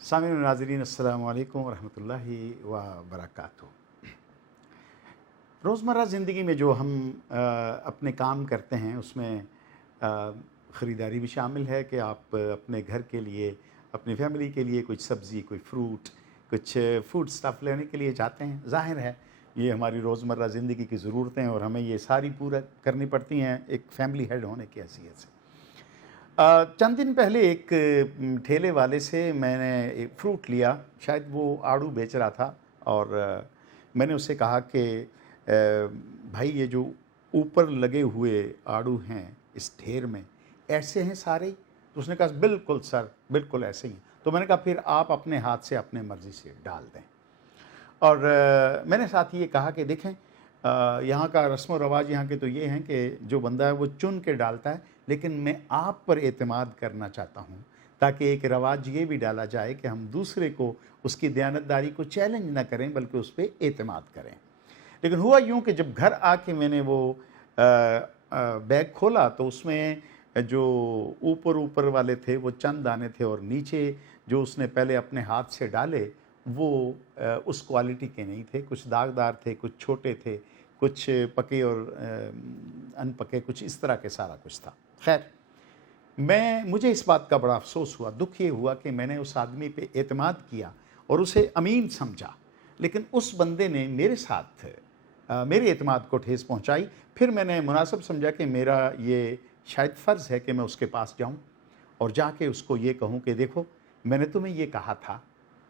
सामिन नाज़रीन अस्सलामु अलैकुम वरहमतुल्लाहि व बरकातुहू। रोज़मर्रा ज़िंदगी में जो हम अपने काम करते हैं उसमें ख़रीदारी भी शामिल है कि आप अपने घर के लिए, अपनी फैमिली के लिए कुछ सब्ज़ी, कोई फ्रूट, कुछ फूड स्टफ़ लेने के लिए जाते हैं। ज़ाहिर है ये हमारी रोज़मर्रा ज़िंदगी की ज़रूरतें हैं और हमें ये सारी पूरा करनी पड़ती हैं एक फैमिली हेड होने की हैसियत से। चंद दिन पहले एक ठेले वाले से मैंने एक फ्रूट लिया, शायद वो आड़ू बेच रहा था, और मैंने उससे कहा कि भाई ये जो ऊपर लगे हुए आड़ू हैं इस ढेर में, ऐसे हैं सारे ही? तो उसने कहा बिल्कुल सर, बिल्कुल ऐसे ही। तो मैंने कहा फिर आप अपने हाथ से अपने मर्ज़ी से डाल दें। और मैंने साथ ही ये कहा कि देखें, यहाँ का रस्म व रवाज यहाँ के तो ये हैं कि जो बंदा है वो चुन के डालता है, लेकिन मैं आप पर एतमाद करना चाहता हूँ ताकि एक रवाज ये भी डाला जाए कि हम दूसरे को उसकी दयानतदारी को चैलेंज ना करें बल्कि उस पर एतमाद करें। लेकिन हुआ यूँ कि जब घर आके मैंने वो बैग खोला तो उसमें जो ऊपर वाले थे वो चंद दाने थे और नीचे जो उसने पहले अपने हाथ से डाले वो उस क्वालिटी के नहीं थे। कुछ दागदार थे, कुछ छोटे थे, कुछ पके और अनपके, कुछ इस तरह के सारा कुछ था। खैर, मुझे इस बात का बड़ा अफसोस हुआ, दुख ये हुआ कि मैंने उस आदमी पे एतमाद किया और उसे अमीन समझा, लेकिन उस बंदे ने मेरे साथ मेरे एतमाद को ठेस पहुंचाई। फिर मैंने मुनासिब समझा कि मेरा ये शायद फ़र्ज़ है कि मैं उसके पास जाऊं और जाके उसको ये कहूं कि देखो, मैंने तुम्हें ये कहा था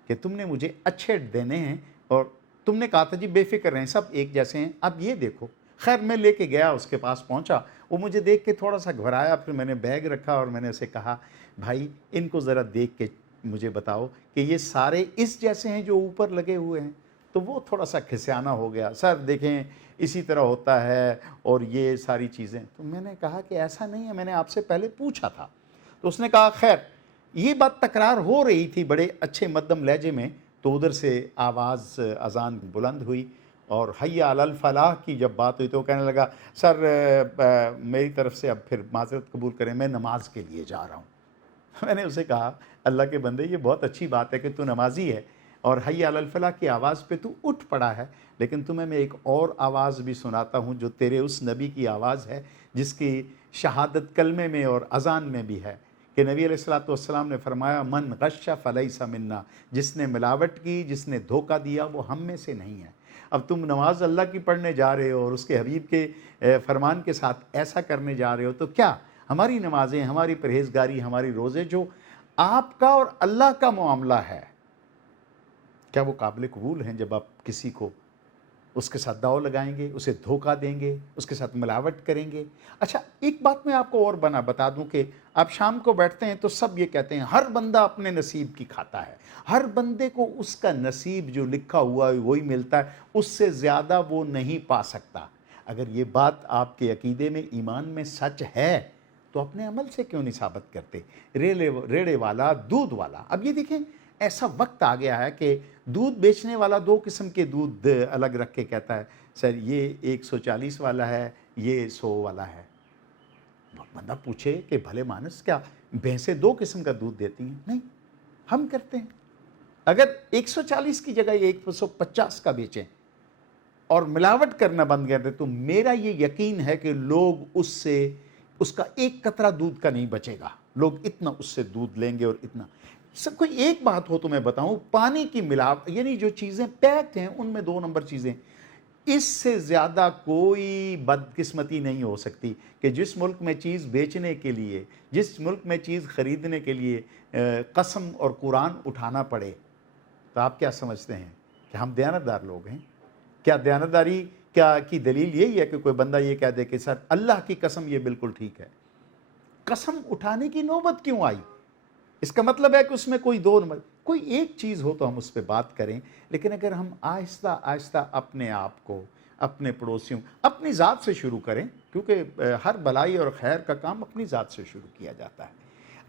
कि तुमने मुझे अच्छे देने हैं और तुमने कहा था जी बेफ़िक्र रहें, सब एक जैसे हैं, अब ये देखो। खैर, मैं लेके गया, उसके पास पहुंचा, वो मुझे देख के थोड़ा सा घबराया। फिर मैंने बैग रखा और मैंने उसे कहा, भाई इनको ज़रा देख के मुझे बताओ कि ये सारे इस जैसे हैं जो ऊपर लगे हुए हैं? तो वो थोड़ा सा खिसियाना हो गया, सर देखें इसी तरह होता है और ये सारी चीज़ें। तो मैंने कहा कि ऐसा नहीं है, मैंने आपसे पहले पूछा था। तो उसने कहा खैर, ये बात तकरार हो रही थी बड़े अच्छे मध्यम लहजे में, तो उधर से आवाज़ अज़ान बुलंद हुई और हय्या अलल फलाह की जब बात हुई तो कहने लगा, सर मेरी तरफ से अब फिर माज़रत कबूल करें, मैं नमाज के लिए जा रहा हूँ। मैंने उसे कहा, अल्लाह के बंदे, ये बहुत अच्छी बात है कि तू नमाजी है और हय्या अलल फलाह की आवाज़ पे तू उठ पड़ा है, लेकिन तुम्हें मैं एक और आवाज़ भी सुनाता हूँ जो तेरे उस नबी की आवाज़ है जिसकी शहादत कलमे में और अज़ान में भी है कि नबी अलैहिस्सलातु वस्सलाम ने फरमाया, मन गश्शा फलैसा मिन्ना, जिसने मिलावट की, जिसने धोखा दिया, वो हम में से नहीं है। अब तुम नमाज अल्लाह की पढ़ने जा रहे हो और उसके हबीब के फरमान के साथ ऐसा करने जा रहे हो, तो क्या हमारी नमाजें, हमारी परहेज़गारी, हमारी रोज़े जो आपका और अल्लाह का मामला है, क्या वो काबिल कबूल हैं? जब आप किसी को उसके साथ दाव लगाएंगे, उसे धोखा देंगे, उसके साथ मिलावट करेंगे। अच्छा, एक बात मैं आपको और बता दूं कि आप शाम को बैठते हैं तो सब ये कहते हैं हर बंदा अपने नसीब की खाता है, हर बंदे को उसका नसीब जो लिखा हुआ है वही मिलता है, उससे ज़्यादा वो नहीं पा सकता। अगर ये बात आपके अकीदे में, ईमान में सच है तो अपने अमल से क्यों नहीं साबित करते? रेड़े वाला, दूध वाला। अब ये देखें, ऐसा वक्त आ गया है कि दूध बेचने वाला दो किस्म के दूध अलग रख के कहता है, सर ये 140 वाला है, ये 100 वाला है। बंदा पूछे कि भले मानस, क्या भैंसें दो किस्म का दूध देती हैं? नहीं, हम करते हैं। अगर 140 की जगह 150 का बेचें और मिलावट करना बंद कर दे तो मेरा ये यकीन है कि लोग उसका एक कतरा दूध का नहीं बचेगा। लोग इतना उससे दूध लेंगे और इतना। सब कोई एक बात हो तो मैं बताऊं, पानी की मिलावट, यानी जो चीज़ें पैक हैं उनमें 2 नंबर चीज़ें, इससे ज़्यादा कोई बदकिस्मती नहीं हो सकती कि जिस मुल्क में चीज़ बेचने के लिए, जिस मुल्क में चीज़ ख़रीदने के लिए कसम और कुरान उठाना पड़े। तो आप क्या समझते हैं कि हम दयानतदार लोग हैं? क्या दयानतदारी क्या की दलील यही है कि कोई बंदा ये कह दे कि सर अल्लाह की कसम ये बिल्कुल ठीक है? कसम उठाने की नौबत क्यों आई? इसका मतलब है कि उसमें कोई दो नंबर, कोई एक चीज़ हो तो हम उस पर बात करें। लेकिन अगर हम आहिस्ता आहिस्ता अपने आप को, अपने पड़ोसियों, अपनी ज़ात से शुरू करें, क्योंकि हर भलाई और खैर का काम अपनी ज़ात से शुरू किया जाता है।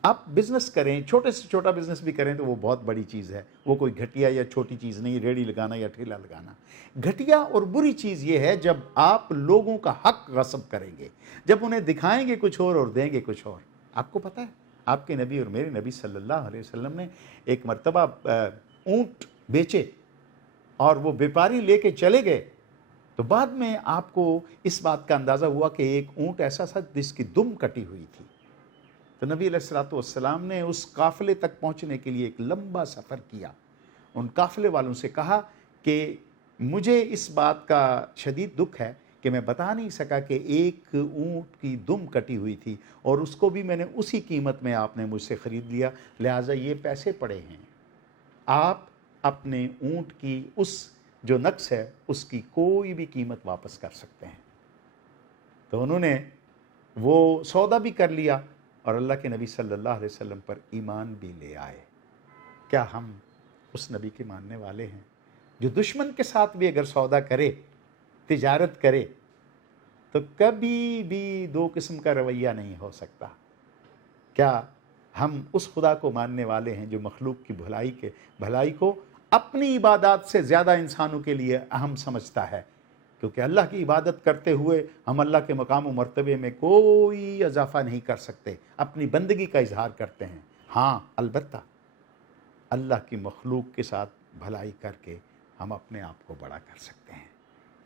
आप बिज़नेस करें, छोटे से छोटा बिज़नेस भी करें तो वो बहुत बड़ी चीज़ है, वो कोई घटिया या छोटी चीज़ नहीं, रेड़ी लगाना या ठेला लगाना। घटिया और बुरी चीज़ ये है जब आप लोगों का हक गस्ब करेंगे, जब उन्हें दिखाएंगे कुछ और देंगे कुछ और। आपको पता है آپ کے نبی اور میرے نبی صلی اللہ علیہ وسلم نے ایک مرتبہ اونٹ بیچے اور وہ بیپاری لے کے چلے گئے، تو بعد میں آپ کو اس بات کا اندازہ ہوا کہ ایک اونٹ ایسا تھا جس کی دم کٹی ہوئی تھی۔ تو نبی علیہ الصلوۃ والسلام نے اس قافلے تک پہنچنے کے لیے ایک لمبا سفر کیا، ان قافلے والوں سے کہا کہ مجھے اس بات کا شدید دکھ ہے کہ میں بتا نہیں سکا کہ ایک اونٹ کی دم کٹی ہوئی تھی اور اس کو بھی میں نے اسی قیمت میں آپ نے مجھ سے خرید لیا، لہٰذا یہ پیسے پڑے ہیں، آپ اپنے اونٹ کی اس جو نقص ہے اس کی کوئی بھی قیمت واپس کر سکتے ہیں۔ تو انہوں نے وہ سودا بھی کر لیا اور اللہ کے نبی صلی اللہ علیہ وسلم پر ایمان بھی لے آئے۔ کیا ہم اس نبی کے ماننے والے ہیں جو دشمن کے ساتھ بھی اگر سودا کرے، تجارت کرے، تو کبھی بھی دو قسم کا رویہ نہیں ہو سکتا؟ کیا ہم اس خدا کو ماننے والے ہیں جو مخلوق کی بھلائی کو اپنی عبادات سے زیادہ انسانوں کے لیے اہم سمجھتا ہے؟ کیونکہ اللہ کی عبادت کرتے ہوئے ہم اللہ کے مقام و مرتبے میں کوئی اضافہ نہیں کر سکتے، اپنی بندگی کا اظہار کرتے ہیں۔ ہاں البتہ اللہ کی مخلوق کے ساتھ بھلائی کر کے ہم اپنے آپ کو بڑا کر سکتے ہیں۔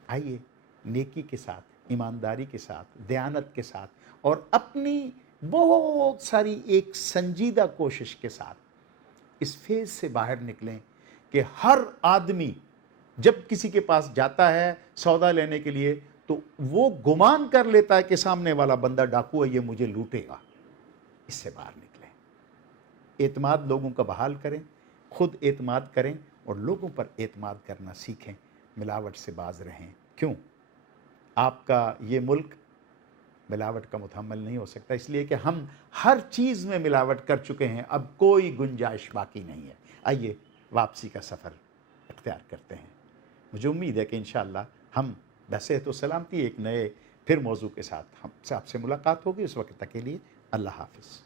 آئیے نیکی کے ساتھ، ایمانداری کے ساتھ، دیانت کے ساتھ اور اپنی بہت ساری ایک سنجیدہ کوشش کے ساتھ اس فیز سے باہر نکلیں کہ ہر آدمی جب کسی کے پاس جاتا ہے سودا لینے کے لیے تو وہ گمان کر لیتا ہے کہ سامنے والا بندہ ڈاکو ہے، یہ مجھے لوٹے گا۔ اس سے باہر نکلیں، اعتماد لوگوں کا بحال کریں، خود اعتماد کریں اور لوگوں پر اعتماد کرنا سیکھیں، ملاوٹ سے باز رہیں۔ کیوں؟ آپ کا یہ ملک ملاوٹ کا متحمل نہیں ہو سکتا، اس لیے کہ ہم ہر چیز میں ملاوٹ کر چکے ہیں، اب کوئی گنجائش باقی نہیں ہے۔ آئیے واپسی کا سفر اختیار کرتے ہیں۔ مجھے امید ہے کہ انشاءاللہ ہم بصحت و سلامتی ایک نئے پھر موضوع کے ساتھ آپ سے ملاقات ہوگی۔ اس وقت تک کے لیے اللہ حافظ۔